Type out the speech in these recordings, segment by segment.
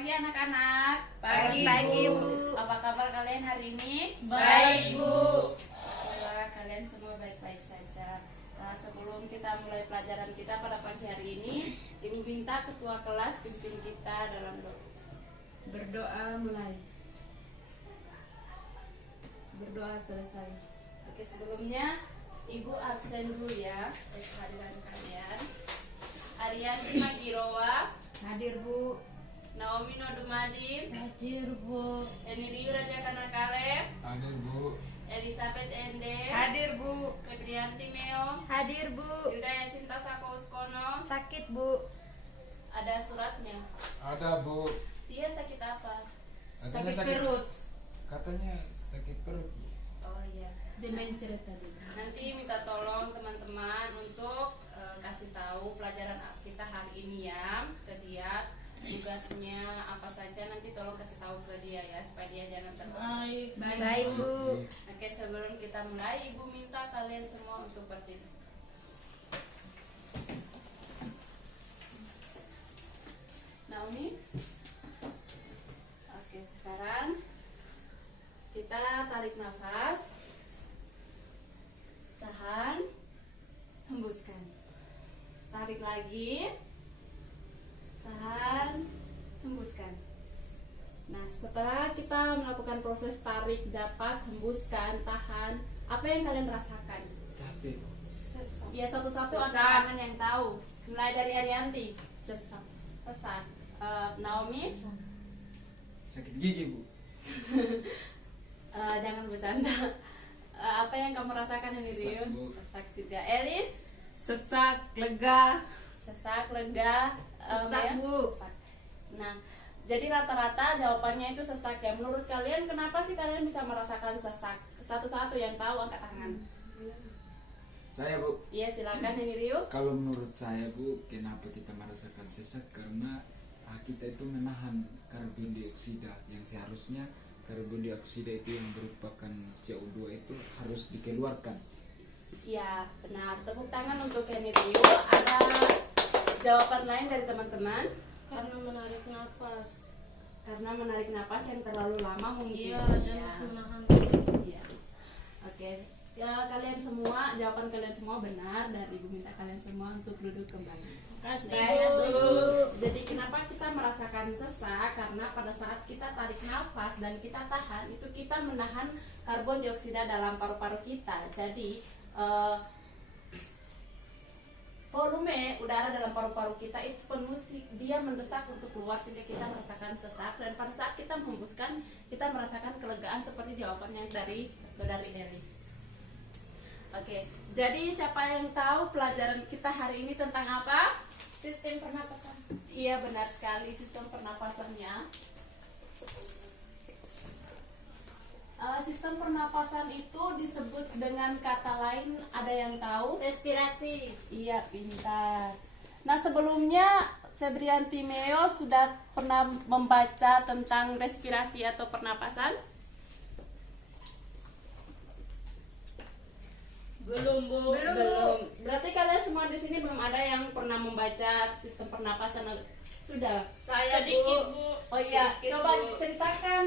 pagi anak-anak. Pagi, Bu. Apa kabar kalian hari ini? Baik, Bu. Semoga kalian semua baik-baik saja. Nah, sebelum kita mulai pelajaran kita pada pagi hari ini, Ibu minta ketua kelas pimpin kita dalam berdoa mulai. Berdoa selesai. Oke, sebelumnya Ibu absen dulu ya. Saya kehadiran kalian. Arianti Magirowa Hadir, Bu. Naomi Nodumadin, Hadir, Bu. Eni Riu Raja Kanakale, Hadir, Bu. Elizabeth Ende, Hadir, Bu. Febrianti Meo, Hadir, Bu. Yuda Yasinta Sakouskono. Sakit, Bu. Ada suratnya. Ada, Bu. Dia sakit apa? Katanya Katanya sakit perut, Bu. Oh iya. Demencer tadi. Nanti minta tolong teman-teman untuk kasih tahu pelajaran kita hari ini ya ke dia. Tugasnya apa saja nanti tolong kasih tahu ke dia ya supaya dia jangan terbaik. Baik, Bu. Oke, sebelum kita mulai, Ibu minta kalian semua untuk berdiri. Naomi. Oke, sekarang kita tarik nafas. Tahan. Hembuskan. Tarik lagi. Tahan, hembuskan. Nah, setelah kita melakukan proses tarik, napas, hembuskan, tahan, apa yang kalian rasakan? Capek, Bu. Ya, satu-satu Sesak. ada yang tahu. Mulai dari Arianti. Sesak. Sesak. Naomi. Sakit gigi, Bu. Jangan bercanda. Apa yang kamu rasakan ini, Sesak, Rio? Bu. Sesak juga. Elis. Sesak, lega. Sesak, lega. Sesak, Ya? Bu. Sesak. Nah, jadi rata-rata jawabannya itu sesak ya. Menurut kalian kenapa sih kalian bisa merasakan sesak? Satu-satu yang tahu angkat tangan. Saya, Bu. Iya, silakan ini Rio. Kalau menurut saya, Bu, kenapa kita merasakan sesak? Karena kita itu menahan karbon dioksida yang seharusnya karbon dioksida itu yang merupakan CO2 itu harus dikeluarkan. Iya, benar. Tepuk tangan untuk ini Rio. Ada jawaban lain dari teman-teman? Karena menarik nafas. Karena menarik napas yang terlalu lama mungkin. Iya, dan Ya. masih menahan. Iya. Oke. Ya, kalian semua, jawaban kalian semua benar dan Ibu minta kalian semua untuk duduk kembali. Kasih, Baik, Bu. Bu. Jadi kenapa kita merasakan sesak? Karena pada saat kita tarik nafas dan kita tahan, itu kita menahan karbon dioksida dalam paru-paru kita. Jadi volume udara dalam paru-paru kita itu penuh sih, dia mendesak untuk keluar sehingga kita merasakan sesak, dan pada saat kita menghembuskan kita merasakan kelegaan seperti jawaban yang dari saudari Elis. Oke, jadi siapa yang tahu pelajaran kita hari ini tentang apa? Sistem pernapasan. Iya, benar sekali, sistem pernapasannya. Sistem pernapasan itu disebut dengan kata lain, ada yang tahu? Respirasi. Iya, pintar. Nah, sebelumnya Febrianti Meo sudah pernah membaca tentang respirasi atau pernapasan? Belum, Bu. Belum. Berarti kalian semua di sini belum ada yang pernah membaca sistem pernapasan? Sudah. Saya sedikit, Bu. Oh iya, Sedikit, coba Bu. ceritakan.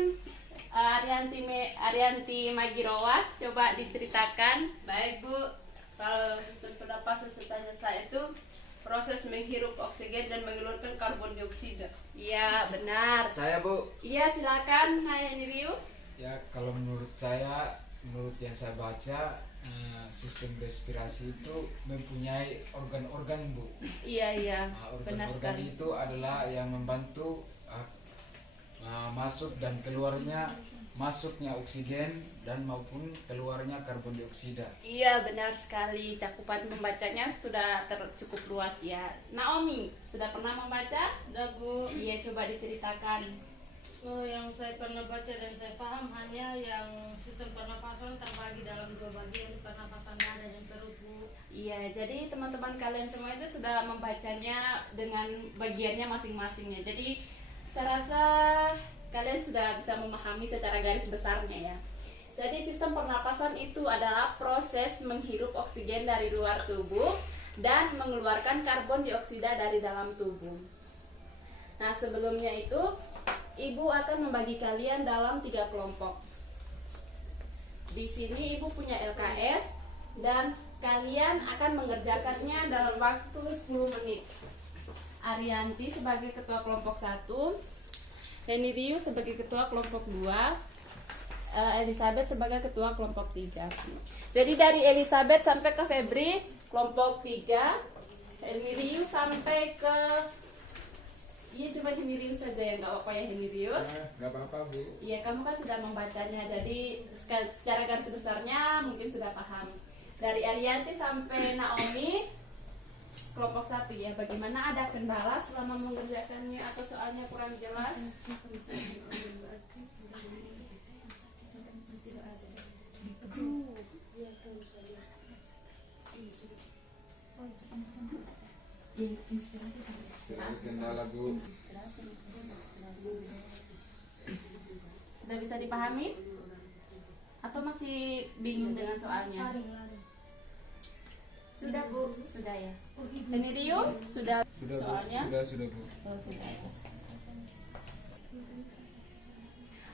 Arianti Magirowas, coba diceritakan. Baik, Bu, kalau sistem pernapasan setahu saya itu proses menghirup oksigen dan mengeluarkan karbon dioksida. Iya, benar. Saya, Bu. Iya, silakan. Nah, ini Riu. Ya, kalau menurut saya, menurut yang saya baca, sistem respirasi itu mempunyai organ-organ, Bu. Iya, Nah, benar organ-organ sekali. itu adalah yang membantu masuk dan keluarnya masuknya oksigen dan maupun keluarnya karbon dioksida. Iya, benar sekali. Cakupan membacanya sudah cukup luas ya. Naomi, sudah pernah membaca? Udah, Bu. Iya, coba diceritakan. Oh, yang saya pernah baca dan saya paham hanya yang sistem pernapasan terbagi dalam dua bagian, pernapasan dada dan perut, Bu. Iya, jadi teman-teman kalian semua itu sudah membacanya dengan bagiannya masing-masing ya. Jadi saya rasa kalian sudah bisa memahami secara garis besarnya ya. Jadi sistem pernapasan itu adalah proses menghirup oksigen dari luar tubuh dan mengeluarkan karbon dioksida dari dalam tubuh. Nah, sebelumnya itu Ibu akan membagi kalian dalam 3 kelompok. Di sini Ibu punya LKS dan kalian akan mengerjakannya dalam waktu 10 menit. Arianti sebagai ketua kelompok 1, Heni Riu sebagai ketua kelompok 2, Elizabeth sebagai ketua kelompok 3. Jadi dari Elizabeth sampai ke Febri kelompok 3, Heni Riu sampai ke cuma Heni Riu saja ya, nggak apa-apa ya Heni Riu. Nggak apa-apa Bu. Iya, kamu kan sudah membacanya, jadi secara garis besarnya mungkin sudah paham. Dari Arianti sampai Naomi kelompok 1 ya. Bagaimana, ada kendala selama mengerjakannya atau soalnya kurang jelas? Kendala Bu. Sudah bisa dipahami? Atau masih bingung dengan soalnya? Sudah Bu, sudah ya. Heni Riu sudah Sudah Bu. soalnya? Sudah Bu. Oh, sudah.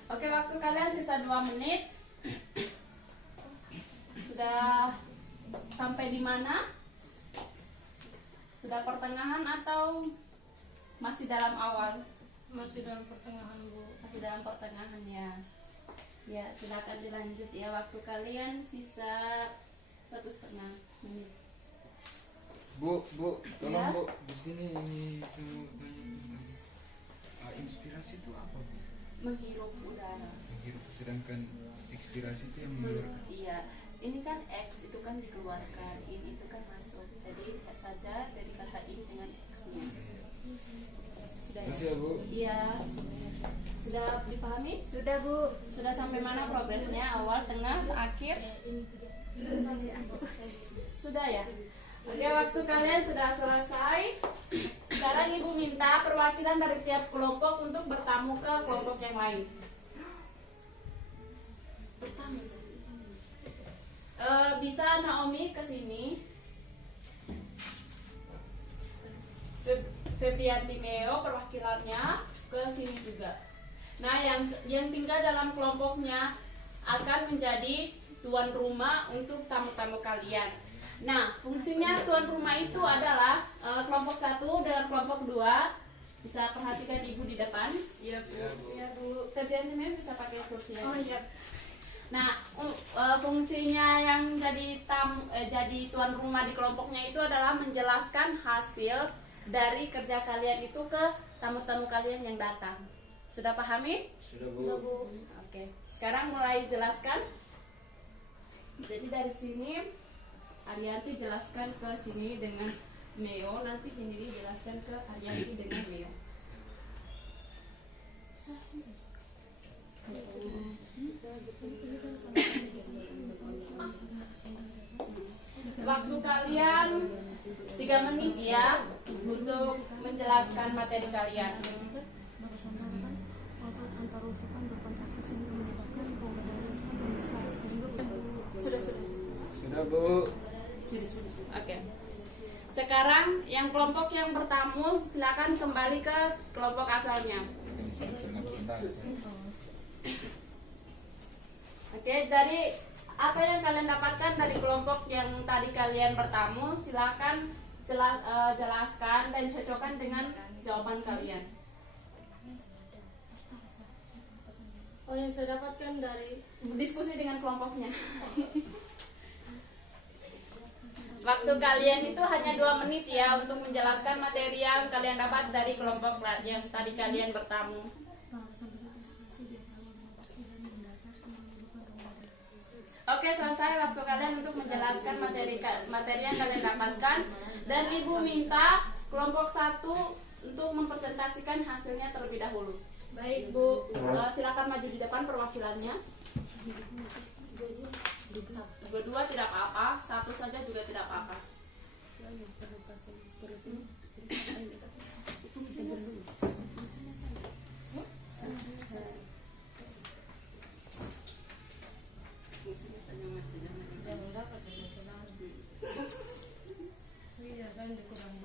Oke, waktu kalian sisa 2 menit. Sudah sampai di mana? Sudah pertengahan atau masih dalam awal? Masih dalam pertengahan Bu. Masih dalam pertengahan ya. Ya, silakan dilanjut ya. Waktu kalian sisa 1,5 menit. Bu, tolong Ya. Bu, di sini ini saya mau tanya tentang inspirasi itu apa Bu? Menghirup udara. Menghirup, sedangkan ekspirasi itu yang mengeluarkan. Iya, ini kan X itu kan dikeluarkan, in itu kan masuk. Jadi lihat saja dari kata in dengan X-nya. Sudah ya? Masih ya Bu? Iya. Sudah dipahami? Sudah Bu. Sudah sampai mana progresnya? Awal, tengah, akhir? Sudah ya? Oke, waktu kalian sudah selesai. Sekarang Ibu minta perwakilan dari tiap kelompok untuk bertamu ke kelompok yang lain. Bertamu. Bisa Naomi ke sini. Febrianti Meo perwakilannya ke sini juga. Nah, yang tinggal dalam kelompoknya akan menjadi tuan rumah untuk tamu-tamu kalian. Nah, fungsinya tuan rumah itu adalah kelompok 1 dan kelompok 2. Bisa perhatikan Ibu di depan. Iya Bu. Iya Bu. Febrianti Meo bisa pakai kursi ya. Oh iya. Nah, fungsinya yang jadi tuan rumah di kelompoknya itu adalah menjelaskan hasil dari kerja kalian itu ke tamu-tamu kalian yang datang. Sudah pahami? Sudah Bu. Oke. Sekarang mulai jelaskan. Jadi dari sini Arianti jelaskan ke sini dengan Meo, nanti ini jelaskan ke Arianti dengan Meo. Waktu kalian 3 menit ya untuk menjelaskan materi kalian. Sudah. Sudah Bu. Oke. Sekarang yang kelompok yang bertamu silakan kembali ke kelompok asalnya. Ini sudah sebentar. Oke, dari apa yang kalian dapatkan dari kelompok yang tadi kalian bertamu, silakan jelaskan dan cocokkan dengan jawaban kalian. Oh, yang saya dapatkan dari Diskusi dengan kelompoknya. Waktu kalian itu hanya 2 menit ya untuk menjelaskan materi yang kalian dapat dari kelompok yang tadi kalian bertamu. Oke, selesai waktu kalian untuk menjelaskan materi yang kalian dapatkan. Dan Ibu minta kelompok 1 untuk mempresentasikan hasilnya terlebih dahulu. baik Bu. Silakan maju di depan perwakilannya. 2 tidak apa-apa, 1 saja juga tidak apa-apa.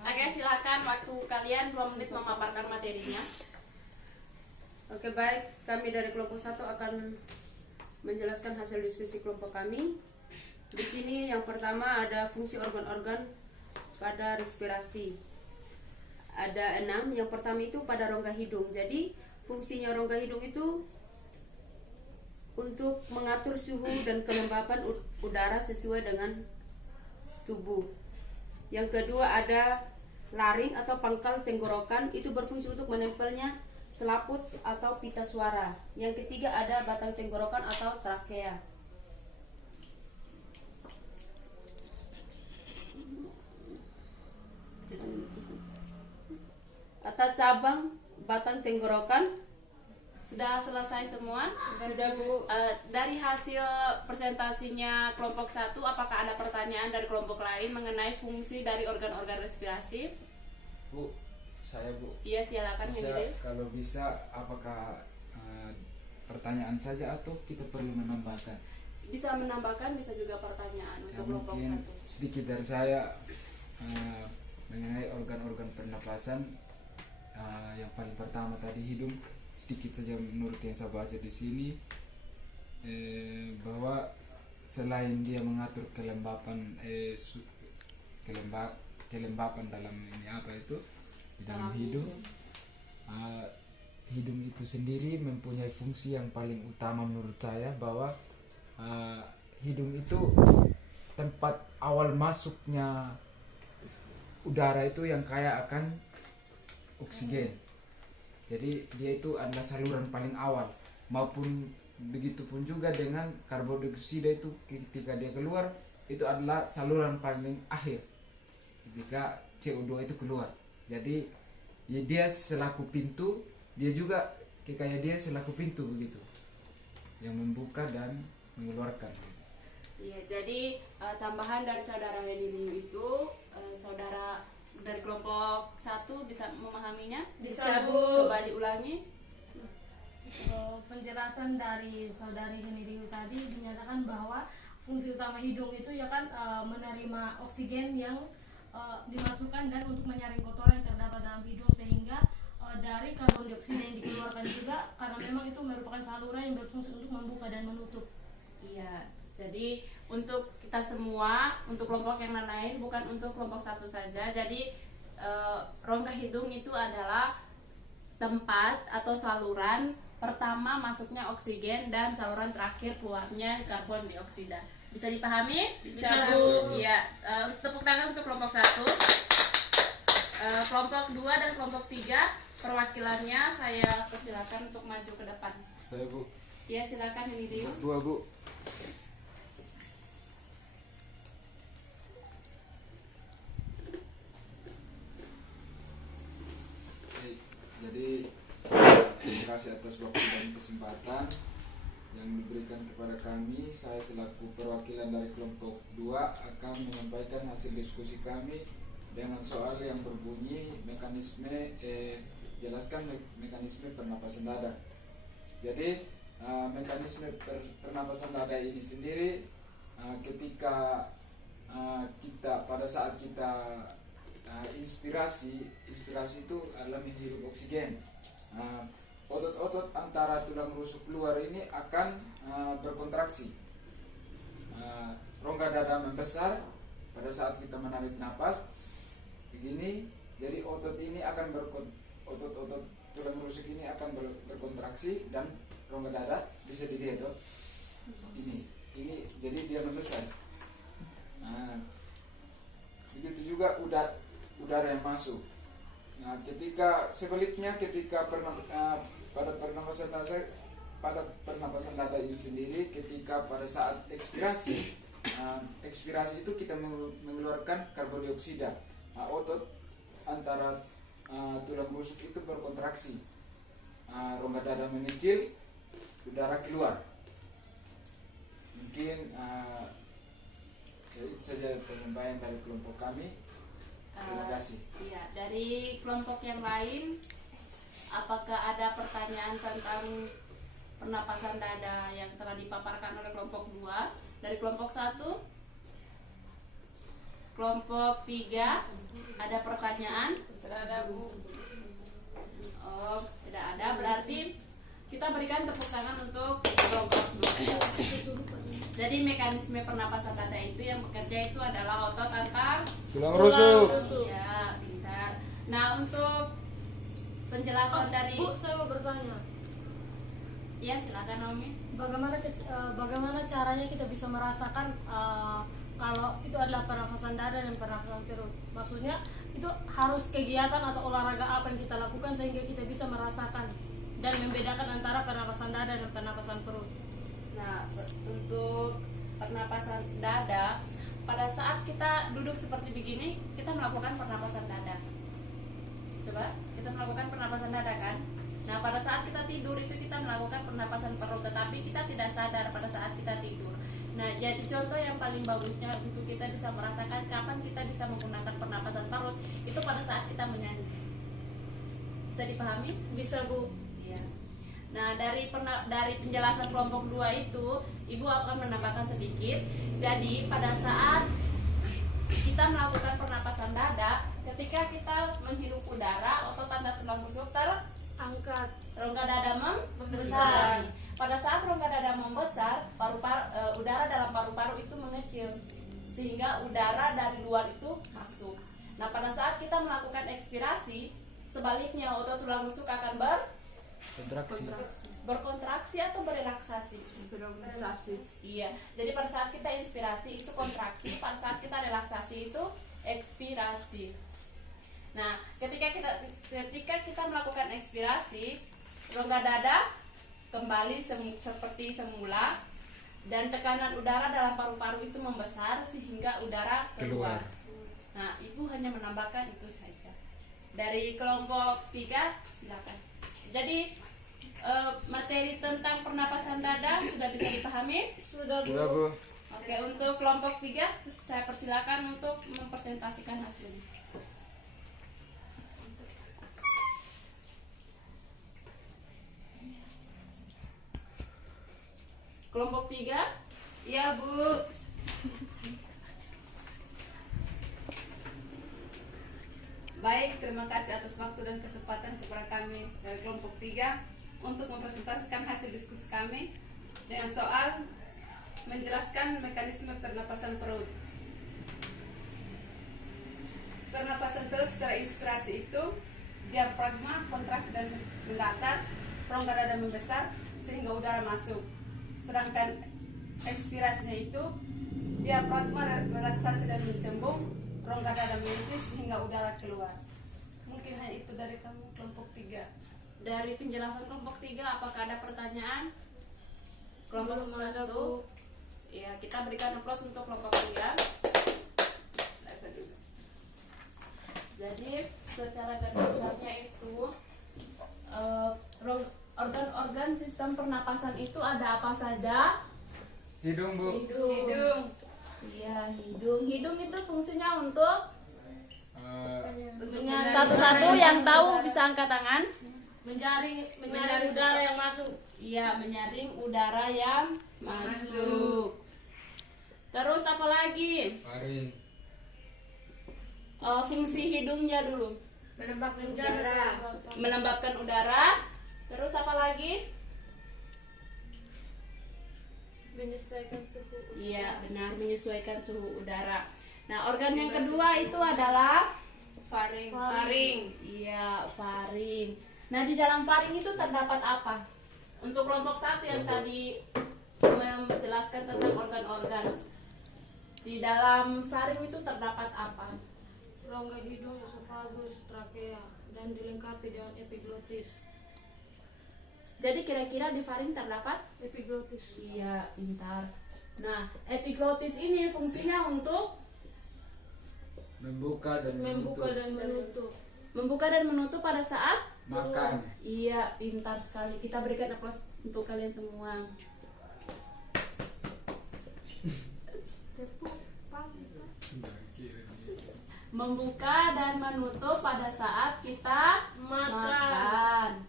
Oke, silakan waktu kalian 2 menit memaparkan materinya. Oke, baik. Kami dari kelompok 1 akan menjelaskan hasil diskusi kelompok kami. Di sini yang pertama ada fungsi organ-organ pada respirasi. Ada 6. Yang pertama itu pada rongga hidung. Jadi fungsinya rongga hidung itu untuk mengatur suhu dan kelembapan udara sesuai dengan tubuh. Yang kedua ada laring atau pangkal tenggorokan, itu berfungsi untuk menempelnya selaput atau pita suara. Yang ketiga ada batang tenggorokan atau trakea. Atau cabang batang tenggorokan. Sudah selesai semua? Sudah, Bu. Dari hasil presentasinya kelompok 1, apakah ada pertanyaan dari kelompok lain mengenai fungsi dari organ-organ respirasi? Bu, saya Bu. Iya, silakan Bisa, Henry. kalau bisa apakah pertanyaan saja atau kita perlu menambahkan? Bisa menambahkan, bisa juga pertanyaan Ya, untuk kelompok mungkin 1. sedikit dari saya mengenai organ-organ pernapasan. Yang paling pertama tadi hidung. Sedikit saja menurut yang saya baca di sini, bahwa selain dia mengatur kelembapan kelembapan dalam ini apa itu di dalam hidung, hidung itu sendiri mempunyai fungsi yang paling utama menurut saya, bahwa hidung itu tempat awal masuknya udara itu yang kaya akan oksigen. Jadi dia itu adalah saluran paling awal, maupun begitupun juga dengan karbon dioksida itu ketika dia keluar itu adalah saluran paling akhir ketika CO2 itu keluar. Jadi ya dia selaku pintu, dia juga kayak dia selaku pintu begitu yang membuka dan mengeluarkan. Iya, jadi tambahan dari saudara Henry itu, saudara dari kelompok 1 bisa memahaminya? Bisa, Bu. Coba diulangi. Penjelasan dari saudari Henry tadi dinyatakan bahwa fungsi utama hidung itu ya kan menerima oksigen yang dimasukkan dan untuk menyaring kotoran yang terdapat dalam hidung, sehingga dari karbon dioksida yang dikeluarkan juga, karena memang itu merupakan saluran yang berfungsi untuk membuka dan menutup. Iya, jadi untuk kita semua, untuk kelompok yang lain, bukan untuk kelompok 1 saja. Jadi rongga hidung itu adalah tempat atau saluran pertama masuknya oksigen dan saluran terakhir keluarnya karbon dioksida. Bisa dipahami? Bisa, Bu. Iya, tepuk tangan untuk kelompok 1. Kelompok 2 dan kelompok 3, perwakilannya saya persilakan untuk maju ke depan. Saya Bu. Ya, silakan Henry. Dua Bu. Jadi terima kasih atas waktu dan kesempatan yang diberikan kepada kami. Saya selaku perwakilan dari kelompok 2 akan menyampaikan hasil diskusi kami dengan soal yang berbunyi jelaskan mekanisme pernapasan dada. Jadi mekanisme pernapasan dada ini sendiri, ketika kita pada saat kita inspirasi itu adalah menghirup oksigen. Otot-otot antara tulang rusuk luar ini akan berkontraksi. Rongga dada membesar pada saat kita menarik napas begini. Jadi otot ini akan otot-otot tulang rusuk ini akan berkontraksi dan rongga dada bisa dilihat tuh. Ini jadi dia membesar. Begitu juga udara yang masuk. Nah, ketika sebaliknya ketika pada pernapasan dada ini sendiri, ketika pada saat ekspirasi itu kita mengeluarkan karbon dioksida. Otot antara tulang rusuk itu berkontraksi. Rongga dada mengecil, udara keluar. Mungkin itu saja penyampaian dari kelompok kami. Terima kasih. Iya, dari kelompok yang lain, apakah ada pertanyaan tentang pernapasan dada yang telah dipaparkan oleh kelompok 2? Dari kelompok 1, kelompok 3, ada pertanyaan? Tidak ada, Bu. Oh, tidak ada. Berarti kita berikan tepuk tangan untuk kelompok 2. Jadi mekanisme pernapasan dada itu yang bekerja itu adalah otot antar Tulang rusuk. Iya, pintar. Nah, untuk penjelasan dari Bu, saya mau bertanya. ya silakan Naomi. Bagaimana caranya kita bisa merasakan kalau itu adalah pernafasan dada dan pernafasan perut? Maksudnya itu harus kegiatan atau olahraga apa yang kita lakukan sehingga kita bisa merasakan dan membedakan antara pernapasan dada dan pernapasan perut. Nah, untuk pernapasan dada, pada saat kita duduk seperti begini, kita melakukan pernapasan dada. Coba, kita melakukan pernapasan dada kan? Nah, pada saat kita tidur itu kita melakukan pernapasan perut, tetapi kita tidak sadar pada saat kita tidur. Nah, jadi contoh yang paling bagusnya untuk kita bisa merasakan kapan kita bisa menggunakan pernapasan perut, itu pada saat kita menyanyi. Bisa dipahami? Bisa, Bu. Iya. Nah, dari penjelasan kelompok 2 itu, Ibu akan menambahkan sedikit. Jadi, pada saat kita melakukan pernapasan dada, ketika kita menghirup udara, otot tanda tulang rusuk Angkat. rongga dada membesar. Pada saat rongga dada membesar, udara dalam paru-paru itu mengecil, sehingga udara dari luar itu masuk. Nah, pada saat kita melakukan ekspirasi, sebaliknya otot tulang rusuk akan berkontraksi atau berelaksasi. Iya. Jadi pada saat kita inspirasi itu kontraksi, pada saat kita relaksasi itu ekspirasi. Nah, ketika kita melakukan ekspirasi, rongga dada kembali seperti semula dan tekanan udara dalam paru-paru itu membesar sehingga udara keluar. Nah, Ibu hanya menambahkan itu saja. Dari kelompok 3, silakan. Jadi materi tentang pernapasan dada sudah bisa dipahami? Sudah, Bu. Sudah, Bu. Oke, untuk kelompok 3 saya persilakan untuk mempresentasikan hasilnya. Kelompok 3. Ya, Bu. Baik, terima kasih atas waktu dan kesempatan kepada kami dari kelompok 3 untuk mempresentasikan hasil diskusi kami dengan soal menjelaskan mekanisme pernapasan perut. Pernapasan perut secara inspirasi itu diafragma kontraksi dan mendatar, rongga dada membesar sehingga udara masuk. Sedangkan ekspirasinya itu diafragma relaksasi dan mencembung, rongga dada menipis sehingga udara keluar. Mungkin hanya itu dari kamu kelompok 3. Dari penjelasan kelompok 3, apakah ada pertanyaan? Kelompok Belum ada, 1. Bu. Ya, kita berikan aplaus untuk kelompok 3. Jadi, secara garis besarnya itu organ-organ sistem pernapasan itu ada apa saja? Hidung, Bu. Hidung. Iya, hidung. Hidung itu fungsinya untuk Eh, satu-satu yang tahu bisa angkat tangan. Menjaring udara yang masuk. Iya, menyaring udara yang masuk. Terus apa lagi? Faring. Fungsi hidungnya dulu. Menembakkan udara. Melembabkan udara. Terus apa lagi? Menyesuaikan suhu. Iya, benar, menyesuaikan suhu udara. Nah, organ yang kedua itu adalah faring. Iya, faring. Nah, di dalam faring itu terdapat apa? Untuk kelompok 1 yang tadi menjelaskan tentang organ-organ, di dalam faring itu terdapat apa? Rongga hidung, esofagus, trakea, dan dilengkapi dengan epiglotis. Jadi kira-kira di faring terdapat? Epiglotis. Iya, pintar. Nah, epiglotis ini fungsinya untuk Membuka dan Membuka menutup. dan menutup. membuka dan menutup pada saat Makan. Iya, pintar sekali. Kita berikan aplaus untuk kalian semua. Membuka dan menutup pada saat kita makan.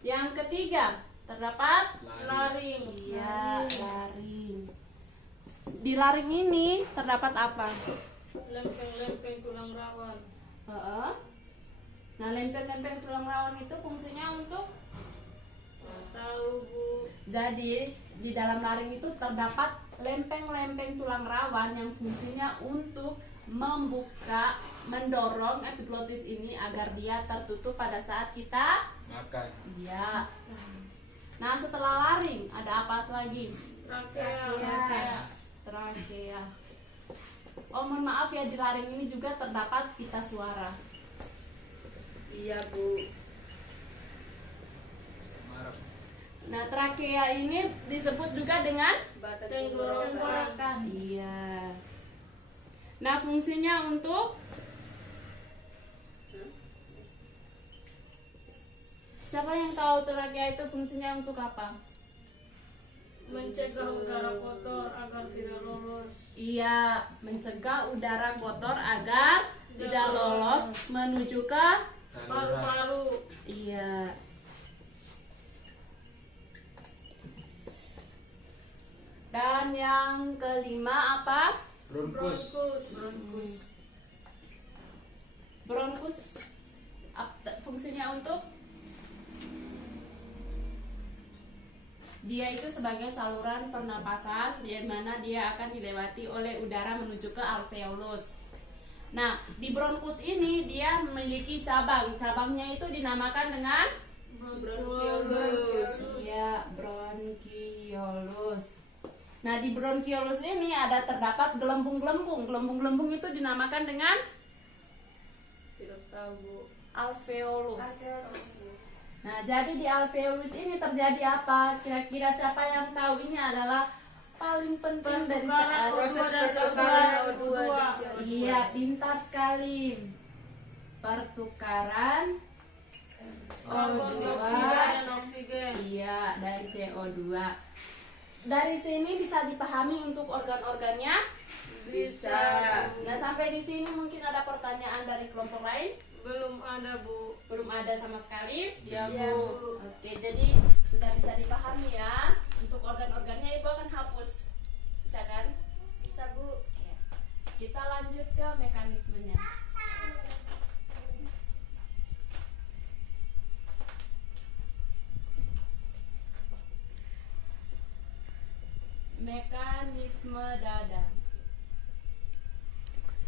Yang ketiga, terdapat Laring. iya, laring. Di laring ini terdapat apa? Lempeng-lempeng tulang rawan. Heeh. Nah, Nah, lempeng-lempeng tulang rawan itu fungsinya untuk Tahu Bu. jadi di dalam laring itu terdapat lempeng-lempeng tulang rawan yang fungsinya untuk membuka, mendorong epiglotis ini agar dia tertutup pada saat kita Makan. iya. Nah, setelah laring ada apa lagi? Trakea. Trakea. Oh, mohon maaf ya, di laring ini juga terdapat pita suara. Iya Bu. Nah, trakea ini disebut juga dengan Batang tenggorokan. Iya. Nah, fungsinya untuk siapa yang tahu trakea itu fungsinya untuk apa? Mencegah udara kotor agar tidak lolos. Iya, mencegah udara kotor agar tidak lolos menuju ke Saluran. Paru-paru. iya. Dan yang kelima apa? Bronkus. Bronkus fungsinya untuk dia itu sebagai saluran pernapasan di mana dia akan dilewati oleh udara menuju ke alveolus. Nah, di bronkus ini dia memiliki cabang. Cabangnya itu dinamakan dengan Bronkiolus. iya, bronkiolus. Nah, di bronkiolus ini ada terdapat gelembung-gelembung. Gelembung-gelembung itu dinamakan dengan Tidak tahu Bu. alveolus. Nah, jadi di alveolus ini terjadi apa? Kira-kira siapa yang tahu? Ini adalah paling penting dari saat proses pertukaran pertukaran O2. Iya, pintar sekali. Pertukaran Karbon O2. dioksida dan oksigen. Iya, dari CO2. Dari sini bisa dipahami untuk organ-organnya? Bisa. Nah, sampai di sini mungkin ada pertanyaan dari kelompok lain? Belum ada Bu. Belum ada sama sekali? Ya, Iya, Bu. Bu. Oke, jadi sudah bisa dipahami ya. Untuk organ-organnya Ibu akan hapus. Bisa kan? Bisa Bu. Ya. Kita lanjut ke mekanismenya. Mekanisme dada.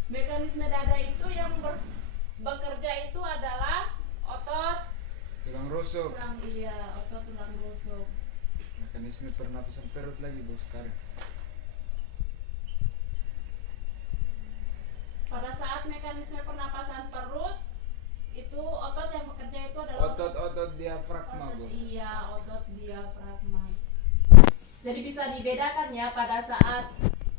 Mekanisme dada itu yang bekerja itu adalah otot Tulang rusuk. iya, otot tulang rusuk. Mekanisme pernapasan perut lagi Bu sekarang. Pada saat mekanisme pernapasan perut itu otot yang bekerja itu adalah Otot-otot diafragma Bu. iya, otot diafragma. Jadi bisa dibedakan ya, pada saat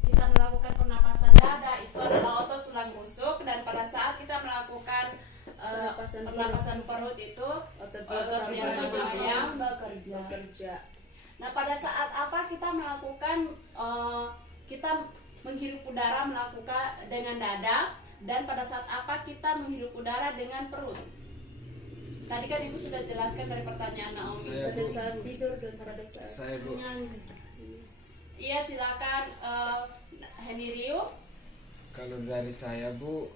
kita melakukan pernapasan dada itu adalah otot tulang rusuk, dan pada saat kita melakukan pernapasan perut itu Otot otot diafragma yang bekerja. Bekerja. Nah, pada saat apa kita melakukan kita menghirup udara melakukan dengan dada, dan pada saat apa kita menghirup udara dengan perut? Tadi kan Ibu sudah jelaskan dari pertanyaan Naomi. Saya Pada Bu. saat tidur dan pada saat Saya Bu. Iya, silakan Henry Rio. Kalau dari saya Bu,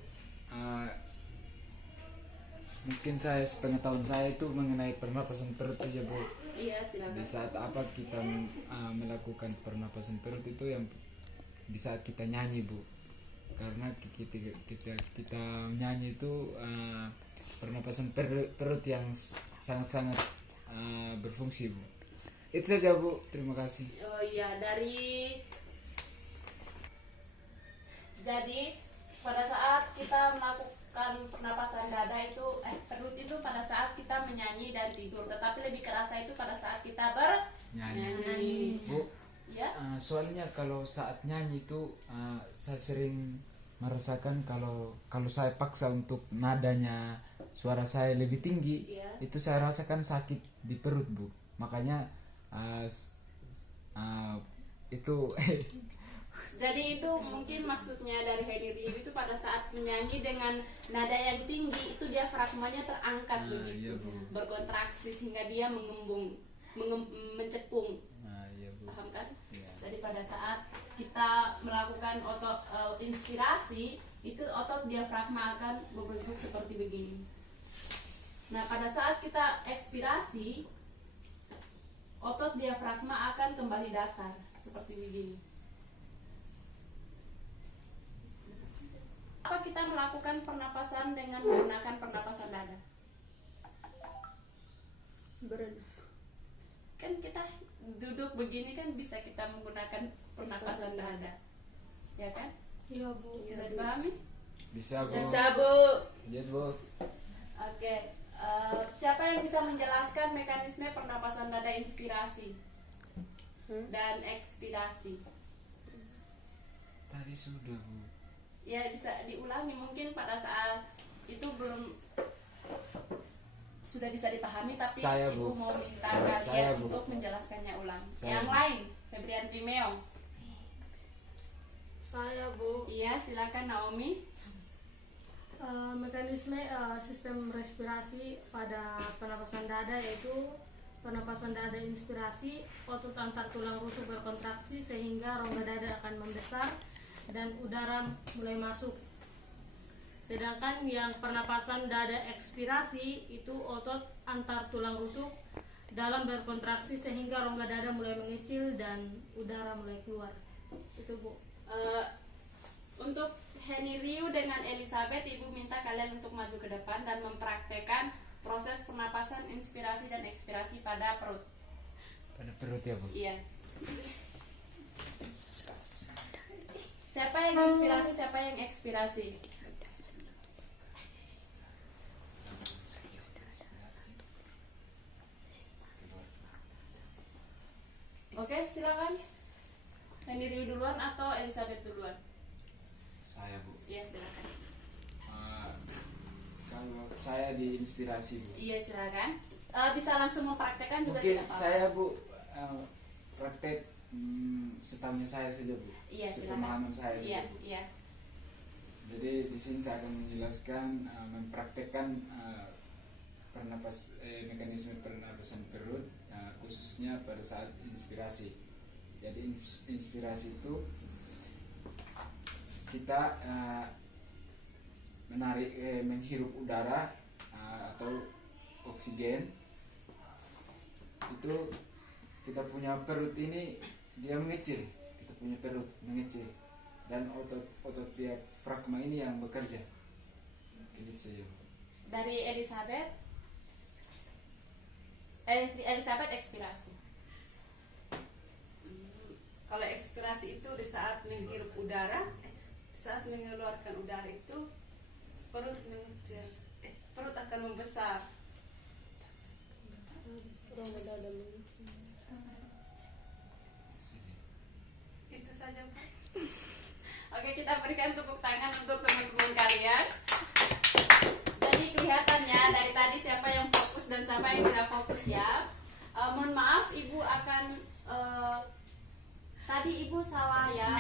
mungkin saya sepengetahuan saya itu mengenai pernapasan perut saja Bu. Iya, Di silakan. saat apa kita melakukan pernapasan perut itu yang di saat kita nyanyi Bu. Karena kita nyanyi itu pernapasan perut yang sangat-sangat berfungsi Bu. Itu saja Bu, terima kasih. Oh iya, jadi pada saat kita melakukan pernapasan dada itu perut itu pada saat kita menyanyi dan tidur, tetapi lebih kerasa itu pada saat kita bernyanyi. Bu, Ya. soalnya kalau saat nyanyi itu saya sering merasakan kalau saya paksa untuk nadanya suara saya lebih tinggi, Iya. itu saya rasakan sakit di perut Bu. Makanya itu Jadi itu mungkin maksudnya dari Henry Rio itu pada saat menyanyi dengan nada yang tinggi itu diafragmanya terangkat begitu, iya, Bu. berkontraksi sehingga dia mencekung. iya Bu. Paham kan? Iya. Jadi pada saat kita melakukan otot inspirasi itu otot diafragma akan berbentuk seperti begini. Nah, pada saat kita ekspirasi, otot diafragma akan kembali datar seperti begini. Apa kita melakukan pernapasan dengan menggunakan pernapasan dada? Berenang. Kan kita duduk begini kan bisa kita menggunakan pernapasan dada, ya kan? Iya Bu. Bisa dipahami? Bisa Bu. Bisa Bu. Iya Bu. Oke, siapa yang bisa menjelaskan mekanisme pernapasan dada inspirasi dan ekspirasi? Tadi sudah Bu. Ya, bisa diulangi, mungkin pada saat itu belum sudah bisa dipahami, tapi Saya, Ibu Bu. mau minta Saya, kalian Bu. untuk menjelaskannya ulang. Saya, Yang Bu. lain, Febrian Meong. Saya Bu. Iya, silakan Naomi. Mekanisme sistem respirasi pada pernapasan dada yaitu pernapasan dada inspirasi, otot antar tulang rusuk berkontraksi sehingga rongga dada akan membesar dan udara mulai masuk. Sedangkan yang pernapasan dada ekspirasi itu otot antar tulang rusuk dalam berkontraksi sehingga rongga dada mulai mengecil dan udara mulai keluar. Itu Bu. Untuk Henny Riu dengan Elizabeth, Ibu minta kalian untuk maju ke depan dan mempraktekkan proses pernapasan inspirasi dan ekspirasi pada perut. Pada perut ya Bu. Iya. Siapa yang inspirasi, siapa yang ekspirasi? Oke, silakan. Henny Riu duluan atau Elizabeth duluan? Saya Bu. Iya, silakan. Kalau saya diinspirasi Bu. Iya, silakan. Bisa langsung mempraktekkan juga Mungkin tidak apa-apa. saya Bu praktek setahunnya saya saja Bu. Iya, silakan. Sepemahaman saya Iya, saja Bu. iya. Jadi di sini saya akan menjelaskan mempraktekkan mekanisme pernapasan perut khususnya pada saat inspirasi. Jadi inspirasi itu kita menghirup udara atau oksigen. Itu kita punya perut ini dia mengecil, kita punya perut mengecil dan otot diafragma ini yang bekerja. Gitu saja. Dari Elizabeth ekspirasi. Kalau ekspirasi itu di saat menghirup udara, saat mengeluarkan udara itu perut mengecil, perut akan membesar. Itu saja Pak. Oke, kita berikan tepuk tangan untuk teman-teman kalian. Jadi kelihatannya dari tadi siapa yang fokus dan siapa yang tidak fokus ya. Mohon maaf, Ibu akan tadi Ibu salah ya.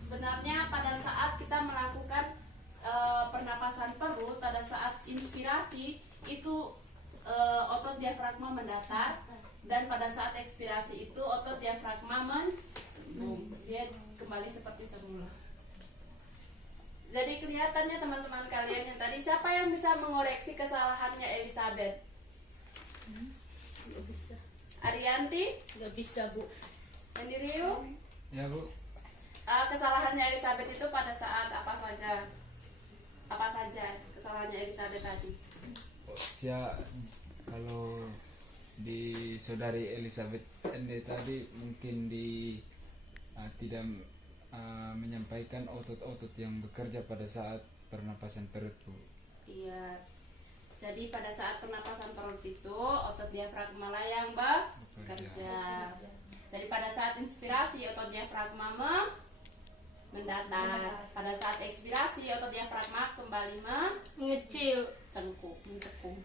Sebenarnya pada saat kita melakukan pernapasan perut, pada saat inspirasi itu otot diafragma mendatar, dan pada saat ekspirasi itu otot diafragma dia kembali seperti semula. Jadi kelihatannya teman-teman kalian yang tadi, siapa yang bisa mengoreksi kesalahannya Elizabeth? Nggak bisa. Arianti? Nggak bisa Bu. Henny Riu? Ya Bu. Kesalahannya Elizabeth itu pada saat apa saja? Apa saja kesalahannya Elizabeth tadi? Kalau di saudari Elizabeth ini tadi mungkin tidak menyampaikan otot-otot yang bekerja pada saat pernapasan perut Bu. Iya. Jadi pada saat pernapasan perut itu otot diafragma lah yang bekerja. Jadi pada saat inspirasi otot diafragma mendatar. Pada saat ekspirasi otot diafragma kembali Mengecil. mencekung.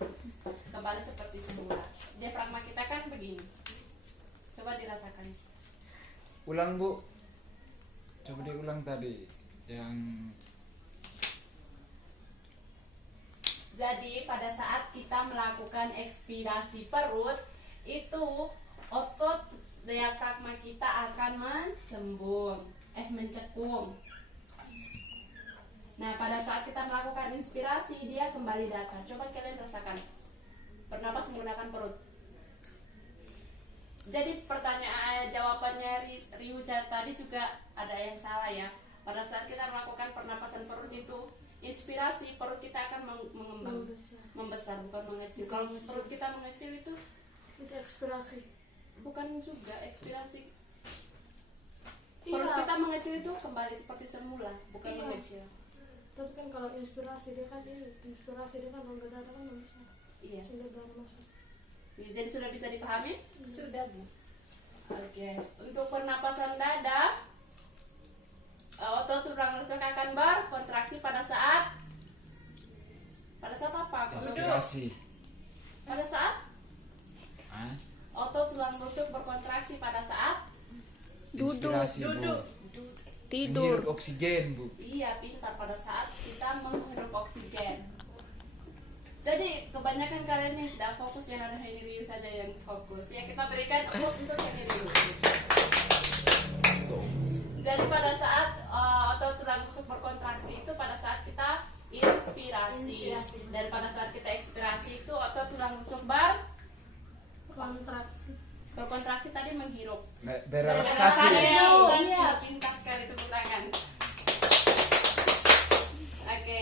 Kembali seperti semula. Diafragma kita kan begini. Coba dirasakan. Ulang Bu. Coba diulang tadi yang Jadi pada saat kita melakukan ekspirasi perut itu otot diafragma kita akan mencekung. Nah, pada saat kita melakukan inspirasi dia kembali datar. Coba kalian rasakan. Bernapas menggunakan perut. Jadi jawabannya Riu tadi juga ada yang salah ya. Pada saat kita melakukan pernapasan perut itu inspirasi, perut kita akan mengembang, membesar bukan mengecil. Kalau perut kita mengecil itu ekspirasi. bukan juga ekspirasi. Iya. Perut kita mengecil itu kembali seperti semula, bukan Iya. mengecil. Tapi kan kalau inspirasi dia kan rongga dada kan besar. Iya. Sehingga baru masuk. Jadi sudah bisa dipahami? Sudah, Bu. Oke. Untuk pernapasan dada, otot tulang rusuk akan berkontraksi pada saat apa? Inspirasi. Pada saat Hah? otot tulang rusuk berkontraksi pada saat Inspirasi, Bu. duduk. Menghirup oksigen, Bu. Iya, pintar, pada saat kita menghirup oksigen. Jadi kebanyakan kalian yang tidak fokus, yang ada Henry saja yang fokus. Ya, kita berikan applause untuk Henry. Jadi pada saat otot tulang rusuk berkontraksi itu pada saat kita inspirasi. Dan pada saat kita ekspirasi itu otot tulang rusuk berkontraksi tadi menghirup. Berelaksasi. Iya, pintar sekali tepuk tangan. Oke,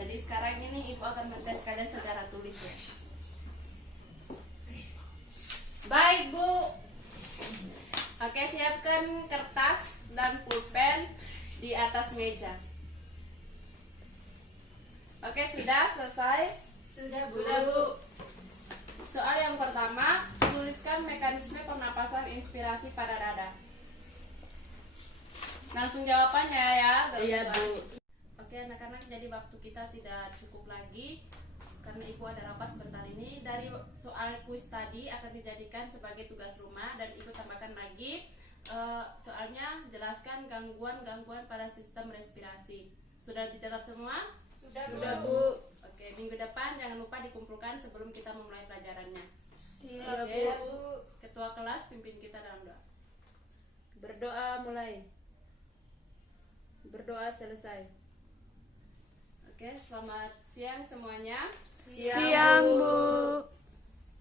jadi sekarang ini Ibu akan mentes kalian secara tulis ya. Baik, Bu. Oke, siapkan kertas dan pulpen di atas meja. Oke, sudah selesai? Sudah, Bu. Sudah, Bu. Soal yang pertama, tuliskan mekanisme pernapasan inspirasi pada dada. Langsung jawabannya ya. Iya, usah. Bu. Oke, anak-anak, jadi waktu kita tidak cukup lagi karena Ibu ada rapat sebentar ini. Dari soal kuis tadi akan dijadikan sebagai tugas rumah dan Ibu tambahkan lagi soalnya jelaskan gangguan-gangguan pada sistem respirasi. Sudah dicatat semua? Sudah, Bu. Oke, minggu depan jangan lupa dikumpulkan sebelum kita memulai pelajarannya. Siap, Oke, Bu. Ketua kelas pimpin kita dalam doa. Berdoa mulai. Berdoa selesai. Oke, selamat siang semuanya. Siang, Bu.